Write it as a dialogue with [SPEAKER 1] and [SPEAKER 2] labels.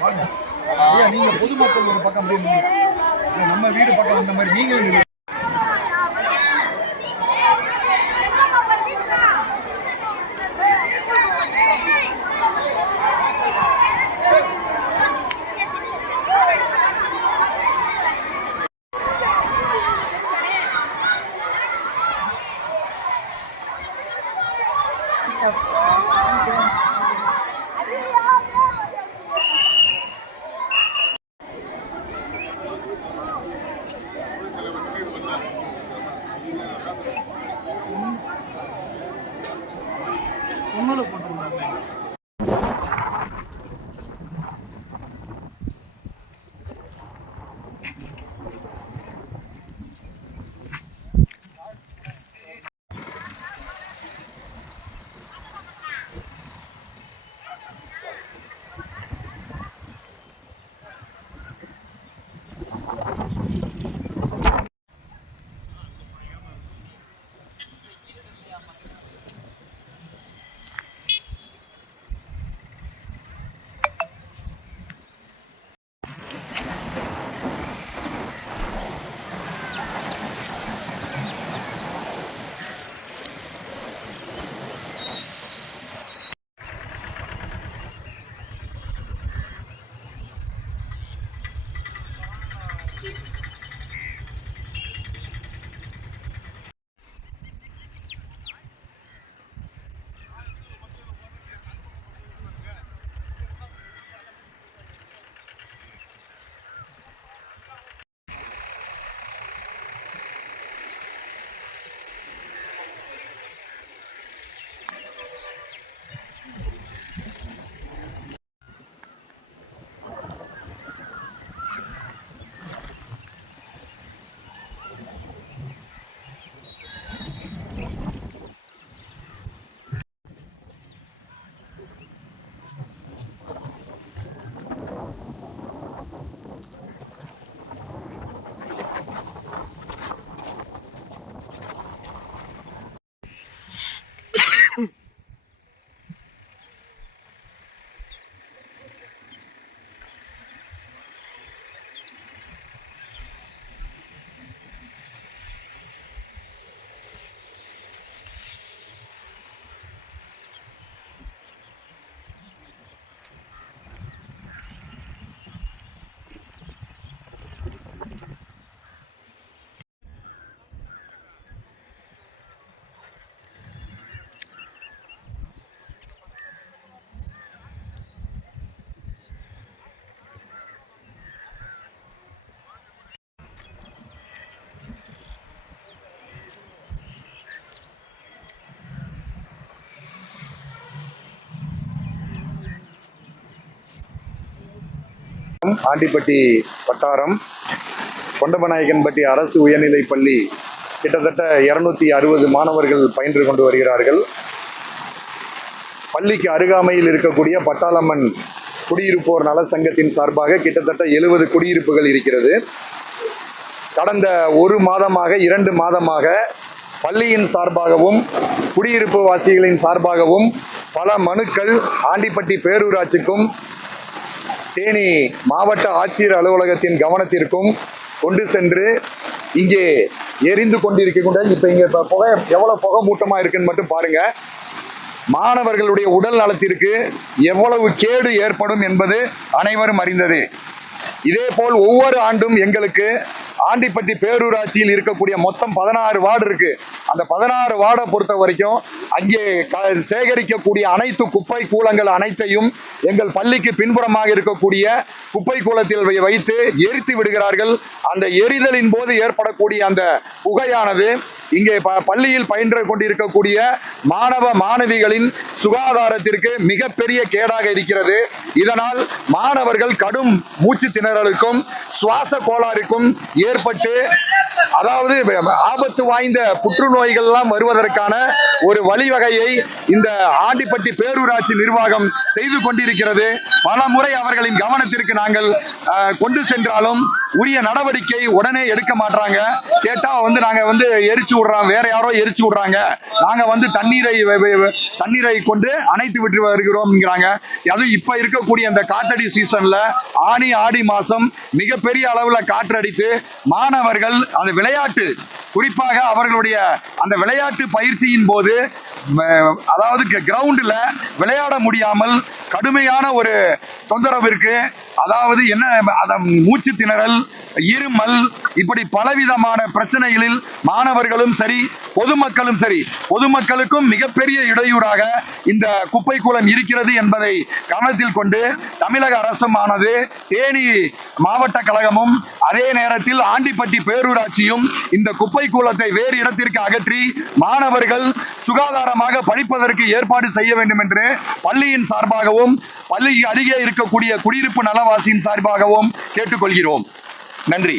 [SPEAKER 1] வாங்க. ஐயா நீங்க பொதுமக்கள் ஒரு பக்கம் அப்படியே நம்ம வீடு பக்கம் அந்த மாதிரி நீங்களும்
[SPEAKER 2] ஆண்டிப்பட்டி வட்டாரம் கொண்டபநாயகன்பட்டி அரசு உயர்நிலைப் பள்ளி கிட்டத்தட்ட இருநூத்தி அறுபது மாணவர்கள் பயின்று கொண்டு வருகிறார்கள். பள்ளிக்கு அருகாமையில் இருக்கக்கூடிய பட்டாளம்மன் குடியிருப்போர் நல சங்கத்தின் சார்பாக கிட்டத்தட்ட எழுபது குடியிருப்புகள் இருக்கிறது. கடந்த ஒரு மாதமாக இரண்டு மாதமாக பள்ளியின் சார்பாகவும் குடியிருப்பு வாசிகளின் சார்பாகவும் பல மனுக்கள் ஆண்டிப்பட்டி பேரூராட்சிக்கும் தேனி மாவட்ட ஆட்சியர் அலுவலகத்தின் கவனத்திற்கும் கொண்டு சென்று இங்கே எரிந்து கொண்டிருக்கக்கூடிய இப்ப இங்க இப்போ புகை எவ்வளவு புகை மூட்டமா இருக்குன்னு மட்டும் பாருங்க. மாணவர்களுடைய உடல் நலத்திற்கு எவ்வளவு கேடு ஏற்படும் என்பது அனைவரும் அறிந்தது. இதே போல் ஒவ்வொரு ஆண்டும் எங்களுக்கு ஆண்டிப்பட்டி பேரூராட்சியில் இருக்கக்கூடிய மொத்தம் பதினாறு வார்டு இருக்கு. அந்த பதினாறு வார்டை பொறுத்த வரைக்கும் அங்கே க- சேகரிக்கக்கூடிய அனைத்து குப்பை கூலங்கள் அனைத்தையும் எங்கள் பள்ளிக்கு பின்புறமாக இருக்கக்கூடிய குப்பை கூலத்தில் வைத்து எரித்து விடுகிறார்கள். அந்த எரிதலின் போது ஏற்படக்கூடிய அந்த புகையானது இங்கே ப- பள்ளியில் பயின்று கொண்டிருக்கக்கூடிய மாணவ மாணவிகளின் சுகாதாரத்திற்கு மிகப்பெரிய கேடாக இருக்கிறது. இதனால் மாணவர்கள் கடும் மூச்சு திணறலுக்கும் சுவாச கோளாறுக்கும் ஏற்பட்டு அதாவது ஆபத்து வாய்ந்த புற்றுநோய்கள்லாம் வருவதற்கான ஒரு வழிவகையை இந்த ஆண்டிப்பட்டி பேரூராட்சி நிர்வாகம் செய்து கொண்டிருக்கிறது. பல முறை அவர்களின் கவனத்திற்கு நாங்கள் கொண்டு சென்றாலும் உரிய நடவடிக்கை உடனே எடுக்க மாட்டாங்க கேட்டால் வந்து நாங்கள் வந்து எரிச்சு விடுறோம். வேற யாரோ எரிச்சு விடுறாங்க. நாங்கள் வந்து தண்ணீரை தண்ணீரை கொண்டு அணைத்து விட்டு வருகிறோம்ங்கிறாங்க. அதுவும் இப்ப இருக்கக்கூடிய அந்த காத்தடி சீசன்ல ஆனி ஆடி மாசம் மிகப்பெரிய அளவுல காற்றடித்து மாணவர்கள் அந்த விளையாட்டு குறிப்பாக அவர்களுடைய அந்த விளையாட்டு பயிற்சியின் போது அதாவது கிரவுண்டில் விளையாட முடியாமல் கடுமையான ஒரு தொந்தரவு இருக்கு. அதாவது என்ன அத மூச்சு திணறல் இருமல் இப்படி பலவிதமான பிரச்சனைகளில் மாணவர்களும் சரி பொதுமக்களும் சரி பொதுமக்களுக்கும் மிகப்பெரிய இடையூறாக இந்த குப்பை கூலம் இருக்கிறது என்பதை கவனத்தில் கொண்டு தமிழக அரசுமானது தேனி மாவட்ட கழகமும் அதே நேரத்தில் ஆண்டிப்பட்டி பேரூராட்சியும் இந்த குப்பை கூலத்தை வேறு இடத்திற்கு அகற்றி மாணவர்கள் சுகாதாரமாக படிப்பதற்கு ஏற்பாடு செய்ய வேண்டும் என்று பள்ளியின் சார்பாகவும் பள்ளிக்கு அருகே இருக்கக்கூடிய குடியிருப்பு நலவாசியின் சார்பாகவும் கேட்டுக்கொள்கிறோம். நன்றி.